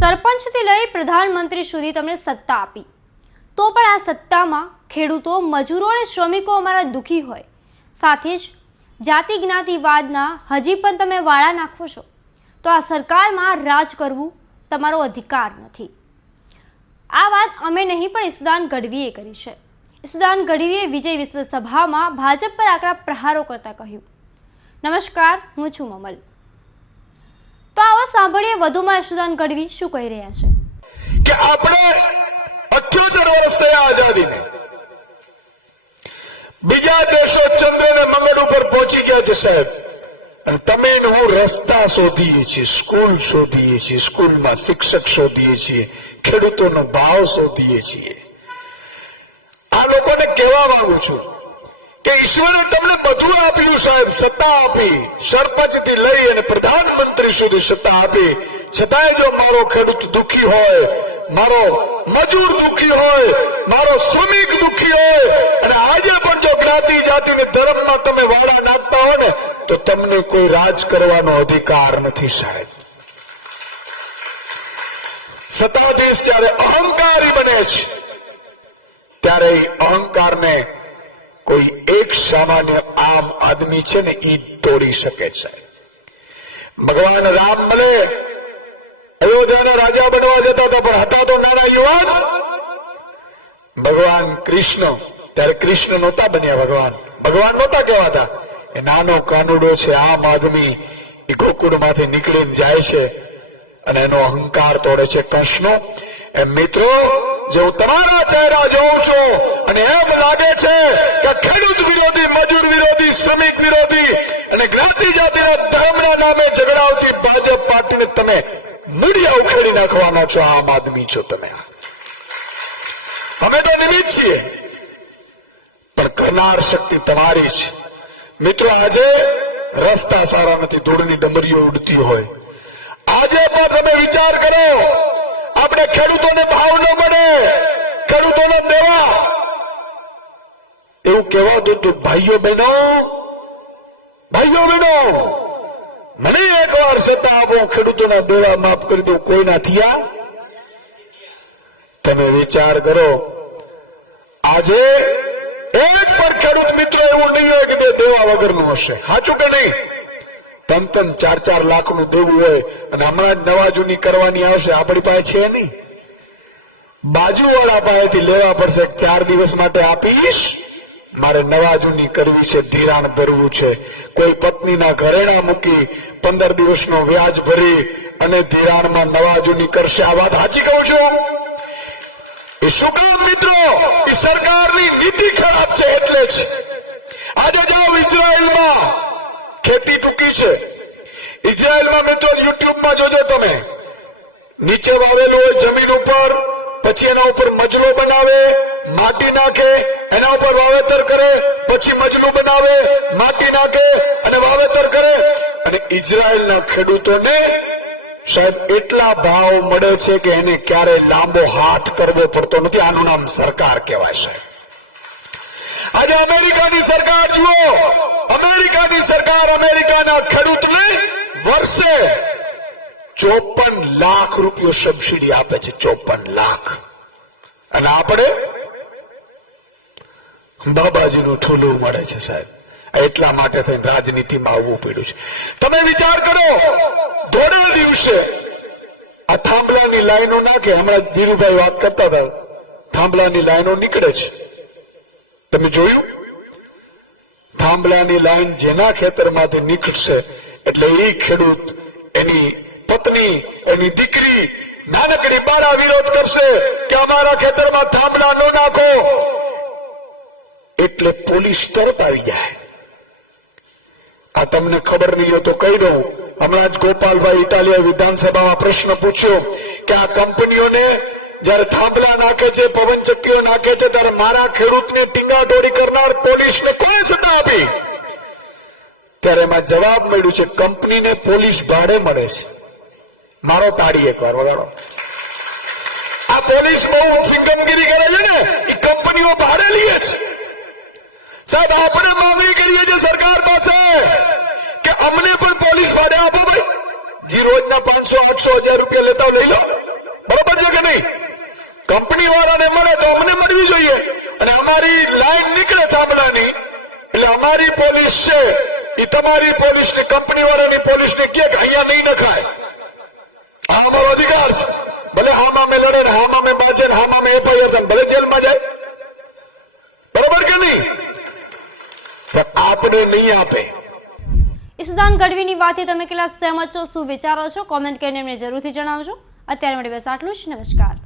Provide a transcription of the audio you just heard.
સરપંચથી લઈ પ્રધાનમંત્રી સુધી તમને સત્તા આપી, તો પણ આ સત્તામાં ખેડૂતો, મજૂરો અને શ્રમિકો અમારા દુઃખી હોય, સાથે જ જાતિ જ્ઞાતિવાદના હજી પણ તમે વાળા નાખો છો, તો આ સરકારમાં રાજ કરવું તમારો અધિકાર નથી. આ વાત અમે નહીં પણ ઈસુદાન ગઢવીએ કરી છે. ઈસુદાન ગઢવીએ વિજય વિશ્વ સભામાં ભાજપ પર આકરા પ્રહારો કરતા કહ્યું. નમસ્કાર, હું છું મમલ. તો આવો સાંભળીએ વધુમાં ઈસુદાન ગઢવી શું કહી રહ્યા છે. કે આપણે 78 વર્ષ થયા આઝાદીને, બીજા દેશો ચંદ્ર ને મંગળ ઉપર પહોંચી ગયા છે સાહેબ, અને તમે હું રસ્તા શોધીએ છીએ, સ્કૂલ શોધીએ છીએ, સ્કૂલમાં શિક્ષક શોધીએ છીએ, ખેડૂતોનો ભાવ શોધીએ છીએ. આ લોકોને કહેવા માંગુ છું કે ઈશ્વરે તમને બધું આપ્યું સાહેબ, સત્તા આપી, સરપંચથી લઈ અને પ્રધાનમંત્રી સુધી સત્તા આપી, છતાંય જો મારો ખેડૂત દુઃખી હોય, મારો મજૂર દુઃખી હોય, મારો શ્રમિક દુઃખી હોય, અને આજે પણ જો જ્ઞાતિ જાતિને ધર્મમાં તમે વાળા નાખતા હો ને, તો તમને કોઈ રાજ કરવાનો અધિકાર નથી સાહેબ. સત્તાધીશ જ્યારે અહંકારી બને છે, ત્યારે અહંકારને કોઈ એક સામાન્ય આમ આદમી છે ને એ તોડી શકે છે. ભગવાન રામ મળે અયોધ્યાનો રાજા બનવા જતા હતા, પણ હતા તો નાના યુવાન. ભગવાન કૃષ્ણ, ત્યારે કૃષ્ણ નહોતા બન્યા, ભગવાન નહોતા કહેવાતા. એ નાનો કાનુડો છે, આમ આદમી, એ ગોકુળમાંથી નીકળીને જાય છે અને એનો અહંકાર તોડે છે કંસનો. એમ મિત્રો, જો તમારા ચહેરા જોઉં છું અને એમ લાગે છે કે ખેડૂત વિરોધી, મજૂર વિરોધી, શ્રમિક વિરોધી અને જ્ઞાતિ જાતિના ધર્મના નામે ઝઘડાવતી ભાજપ પાર્ટીને તમે મૂળિયા ઉખેડી નાખવાના છો. આમ આદમી છો તમે. અમે તો નિમિત્ત છીએ, પણ કરનાર શક્તિ તમારી છે. મિત્રો, આજે રસ્તા સારા નથી, ધૂળની ડમરીઓ ઉડતી હોય. આજે પણ તમે વિચાર કરો, આપણે ખેડૂતોને ભાવ ન મળે, ખેડૂતોને દેવા, એવું કહેવાતું હતું. ભાઈઓ બહેનો, મને એકવાર સત્તા આપો, ખેડૂતોના દેવા માફ કરી દઉં. કોઈના થયા? તમે વિચાર કરો, આજે એક પર ખેડૂત મિત્ર એવું નહીં હોય કે તે દેવા વગરનું હશે. સાચું કે નહીં? 3-4 લાખનું દેવું હોય અને હમણાં જ નવા જૂની કરવાની આવશે, આપણી પાસે છે નહીં. બાજુવાળા પાસેથી લેવા પડશે. 4 દિવસ માટે આપીશ, મારે નવા જૂની કરવી છે, ધિરાણ ભરવું છે. કોઈ પત્નીના ઘરેણા મૂકી 15 દિવસનો વ્યાજ ભરી અને ધિરાણમાં નવા જૂની કરશે. આ વાત સાચી કહું છું? એ શું કામ મિત્રો? એ સરકારની નીતિ ખરાબ છે એટલે જ. આજે જાઓ ઇઝરાયલમાં, ખેતી ટૂંકી છે. ઇઝરાયલમાં મિત્રો યુટ્યુબમાં જોજો તમે, નીચે વાવેલું હોય જમીન ઉપર, પછી એના ઉપર મજલો બનાવે, માટી નાખે, એના ઉપર વાવેતર કરે, પછી મજલું બનાવે, માટી નાખે અને વાવેતર કરે. અને ઇઝરાયલના ખેડૂતોને સાહેબ એટલા ભાવ મળે છે કે એને ક્યારે લાંબો હાથ કરવો પડતો નથી. આનું નામ સરકાર કહેવાય છે. આજે અમેરિકાની સરકાર જુઓ, અમેરિકાની સરકાર અમેરિકાના ખેડૂતને વર્ષે 54 લાખ રૂપિયો સબસિડી આપે છે. 54 લાખ. અને આપણે બાબાજીનું ઠૂલું મળે છે સાહેબ. એટલા માટે થઈને રાજનીતિમાં આવવું પડ્યું છે. તમે વિચાર કરો, ધોળે દિવસે આ થાંભલાની લાઈનો નાખે. હમણાં ધીરુભાઈ વાત કરતા હતા, થાંભલાની લાઈનો નીકળે છે. તમે જોયું? થાંભલાની લાઈન જેના ખેતરમાંથી નીકળશે એટલે એ ખેડૂત, એની પત્ની, એની દીકરી નાનકડી બાળા વિરોધ કરશે કે અમારા ખેતરમાં થાંભલા ન નાખો. એટલે પોલીસ તરત આવી જાય. આ તમને ખબર નહીં હોય તો કહી દઉં. હમણાં જ ગોપાલભાઈ ઇટાલિયા વિધાનસભામાં પ્રશ્ન પૂછ્યો કે આ કંપનીઓને જયારે થાંભલા નાખે છે, પવનચક્કીઓ નાખે છે, ત્યારે મારા ખેડૂતને ટીંગાટોળી કરનાર પોલીસને કોને સત્તા આપી? ત્યારે એમાં જવાબ મળ્યું છે, કંપનીને પોલીસ ભાડે મળે છે. મારો તાળી એકવાર વગાડો. આ પોલીસ બહુ સિકમગીરી કરે છે ને, એ કંપનીઓ ભાડે લે છે સાહેબ. આપણે માંગણી કરીએ છીએ સરકાર પાસે કે અમને પણ પોલીસ ભાડે આપો ભાઈ. જે રોજના 500-800 હજાર રૂપિયા લેતા લઈ લો. કંપની વાળાને મળે તો અમને મળવી જોઈએ અને અમારી લાઈન નીકળે તાંબડાની એટલે અમારી પોલીસ છે એ તમારી પોલીસ ને કંપની વાળાની પોલીસ ને કે અહીંયા નહીં નખાય આ અમારો અધિકાર છે ભલે હામાં મેં લડે ને હામાં મેં બાજે ને હામાં મેં એફઆઈઆર થાય ભલે જેલમાં જાય બરોબર કે નહીં પણ આપણે નહીં આપે ઈશુદાન ગઢવીની વાતથી તમે કેટલા સહેમત છો, શું વિચારો છો, કોમેન્ટ કરીને એમને જરૂરથી જણાવજો. અત્યારે માટે બસ આટલું જ. નમસ્કાર.